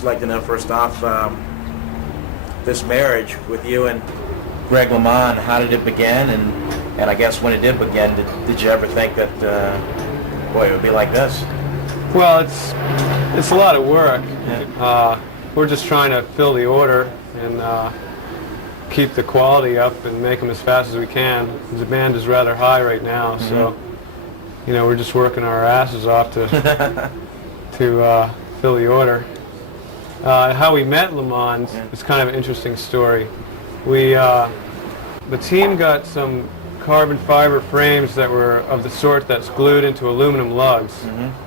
just like to know first off, this marriage with you and Greg LeMond, how did it begin? And I guess when it did begin, did you ever think that, boy, it would be like this? Well, it's a lot of work. Yeah. We're just trying to fill the order and keep the quality up and make them as fast as we can. The demand is rather high right now, so you know, we're just working our asses off to fill the order. How we met LeMond is kind of an interesting story. The team got some carbon fiber frames that were of the sort that's glued into aluminum lugs,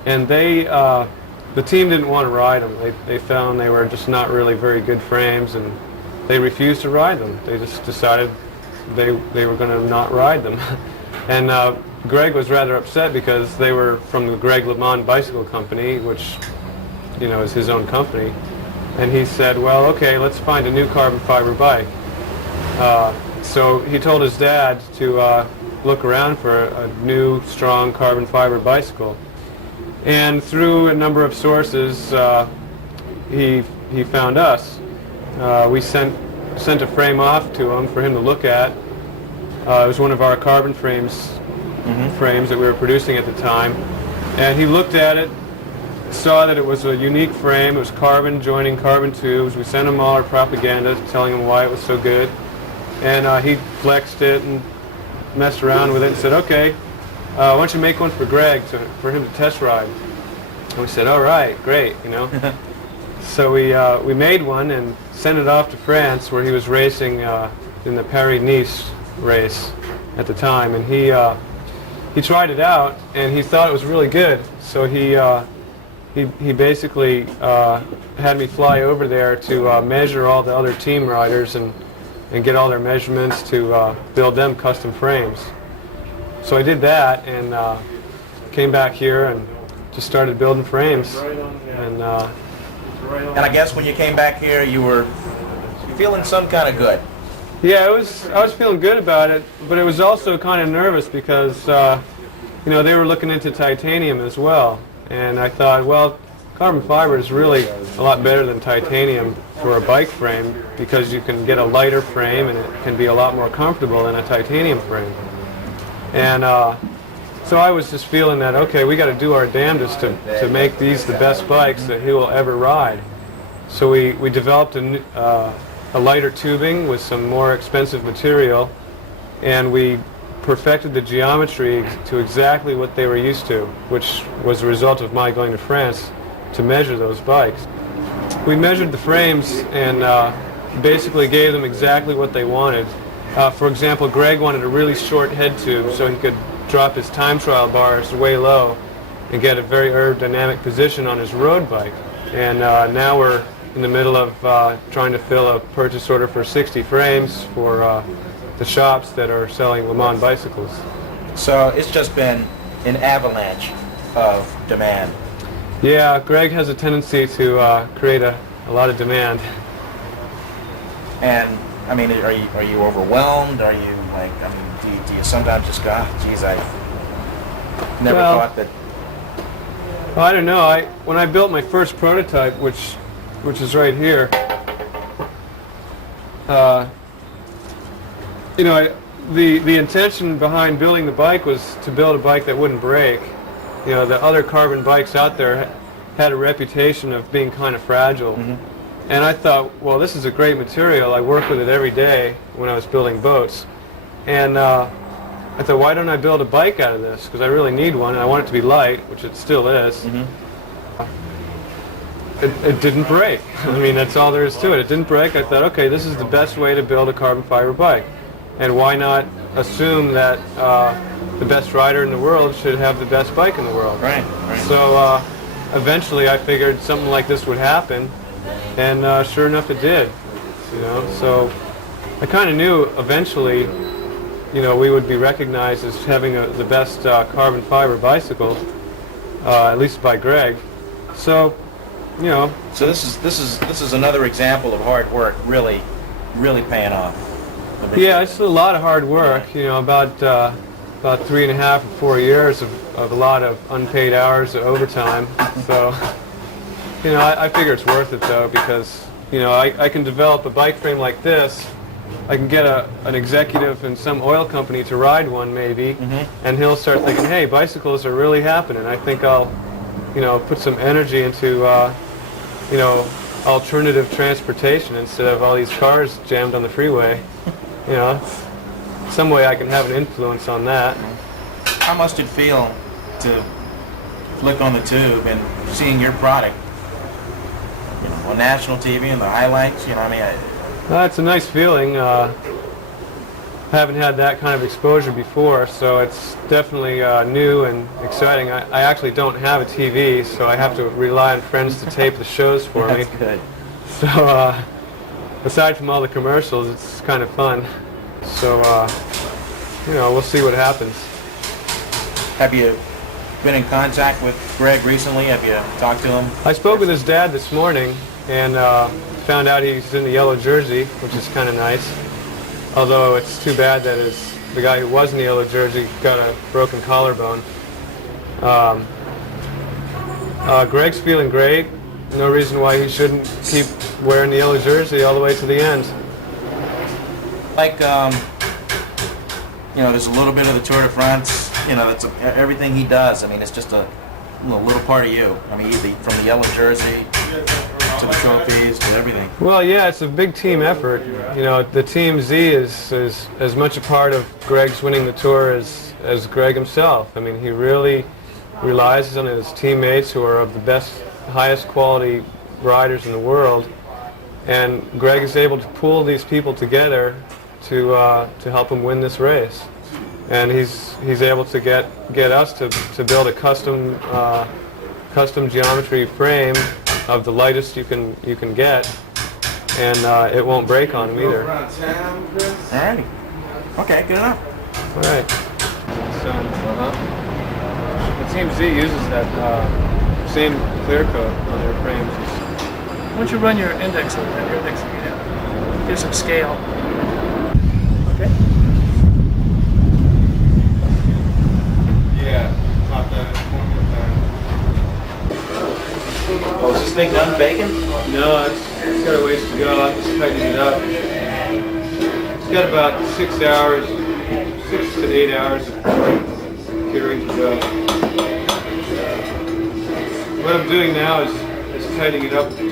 and the team didn't want to ride them. They found they were just not really very good frames, and they refused to ride them. They just decided they were going to not ride them. And Greg was rather upset because they were from the Greg LeMond Bicycle Company, which, you know, is his own company. And he said, well, okay, let's find a new carbon fiber bike. So he told his dad to look around for a new, strong carbon fiber bicycle. And through a number of sources, he found us. We sent a frame off to him for him to look at. It was one of our carbon frames that we were producing at the time. And he looked at it, saw that it was a unique frame. It was carbon joining carbon tubes. We sent him all our propaganda telling him why it was so good. And he flexed it and messed around with it and said, okay, why don't you make one for Greg for him to test ride? And we said, all right, great, you know. So we made one and sent it off to France, where he was racing in the Paris-Nice race at the time. And he tried it out, and he thought it was really good. So he basically had me fly over there to measure all the other team riders and get all their measurements to build them custom frames. So I did that and came back here and just started building frames. And I guess when you came back here, you were feeling some kind of good. Yeah, I was feeling good about it, but it was also kind of nervous because you know, they were looking into titanium as well, and I thought, well, carbon fiber is really a lot better than titanium for a bike frame because you can get a lighter frame and it can be a lot more comfortable than a titanium frame. And so I was just feeling that, okay, we got to do our damnedest to make these the best bikes that he will ever ride. So we developed a lighter tubing with some more expensive material, and we perfected the geometry to exactly what they were used to, which was a result of my going to France to measure those bikes. We measured the frames and basically gave them exactly what they wanted. For example, Greg wanted a really short head tube so he could drop his time trial bars way low and get a very aerodynamic position on his road bike. And now we're in the middle of trying to fill a purchase order for 60 frames for the shops that are selling LeMond bicycles. So it's just been an avalanche of demand. Yeah, Greg has a tendency to create a lot of demand. And I mean, are you overwhelmed? Are you like, I mean, do you sometimes just go, oh, geez, I never thought that? Well, I don't know. When I built my first prototype, which is right here, you know, the intention behind building the bike was to build a bike that wouldn't break. You know, the other carbon bikes out there had a reputation of being kind of fragile. And I thought, well, this is a great material. I work with it every day when I was building boats. And I thought, why don't I build a bike out of this? Because I really need one, and I want it to be light, which it still is. It didn't break. I mean, that's all there is to it. It didn't break. I thought, okay, this is the best way to build a carbon fiber bike. And why not assume that the best rider in the world should have the best bike in the world? Right. So eventually I figured something like this would happen, and sure enough it did. You know, so I kind of knew eventually, you know, we would be recognized as having the best carbon fiber bicycle, at least by Greg. So, you know. So this is another example of hard work really paying off. Yeah, it's a lot of hard work. You know, about 3.5 or 4 years of a lot of unpaid hours of overtime. So You know, I figure it's worth it though, because you know I can develop a bike frame like this. I can get an executive in some oil company to ride one maybe, and he'll start thinking, hey, bicycles are really happening. I think I'll, you know, put some energy into, you know, alternative transportation instead of all these cars jammed on the freeway. You know, some way I can have an influence on that. How must it feel to flick on the tube and seeing your product, you know, on national TV and the highlights? You know, I mean, It's a nice feeling. Haven't had that kind of exposure before, so it's definitely new and exciting. I actually don't have a TV, so I have to rely on friends to tape the shows for me. That's good. So aside from all the commercials, it's kind of fun. So you know, we'll see what happens. Have you been in contact with Greg recently? Have you talked to him? I spoke with his dad this morning and found out he's in the yellow jersey, which is kind of nice. Although it's too bad that the guy who was in the yellow jersey got a broken collarbone. Greg's feeling great. No reason why he shouldn't keep wearing the yellow jersey all the way to the end. Like, you know, there's a little bit of the Tour de France. You know, that's everything he does. I mean, it's just a little part of you. I mean, from the yellow jersey to the trophies to everything. Well, yeah, it's a big team effort. You know, the Team Z is as much a part of Greg's winning the Tour as Greg himself. I mean, he really relies on his teammates who are of the best, highest quality riders in the world, and Greg is able to pull these people together to help him win this race. And he's able to get us to build a custom geometry frame of the lightest you can get, and it won't break on him either. Alrighty. Okay, good enough. All right. So, the Team Z uses that same clear coat on their frames. Why don't you run your index on that? Your index again. Give some scale. Okay. Yeah. Oh, is this thing done baking? No, it's got a ways to go. I'm just tightening it up. It's got about 6 hours, 6 to 8 hours of curing to go. What I'm doing now is tightening up the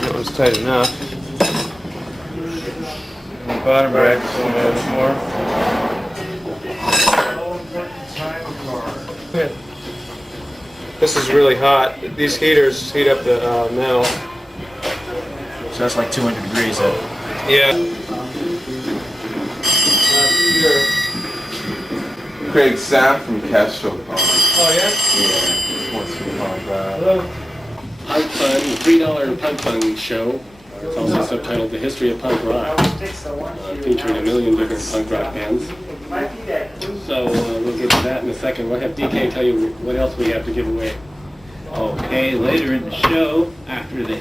that was tight enough. And the bottom rack is a little bit more. This is really hot. These heaters heat up the metal. So that's like 200 degrees then. Yeah. Craig, Sam from Castro Pond. Oh yeah? Yeah, just wants to know about. Hello. Punk Fun, $3 Punk Fun show. It's also subtitled The History of Punk Rock, featuring a million different punk rock bands. So we'll get to that in a second. We'll have DK tell you what else we have to give away. Okay, later in the show, after the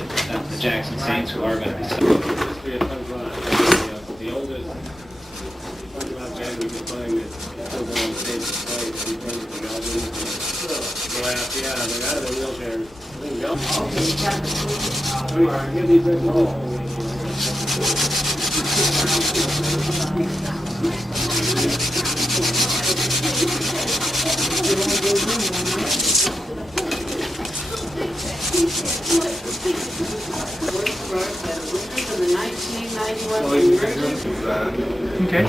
Jackson Saints, who are going to be History of Punk Rock, the oldest punk rock band we can find that's still going on stage to play in front of the Melbourne. Yeah, they're out of their wheelchairs. Okay.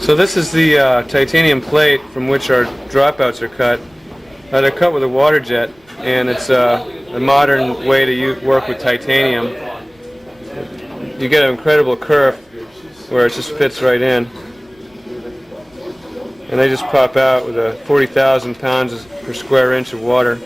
So this is the titanium plate from which our dropouts are cut. They're cut with a water jet, and it's a modern way to work with titanium. You get an incredible curve where it just fits right in. And they just pop out with a 40,000 pounds per square inch of water.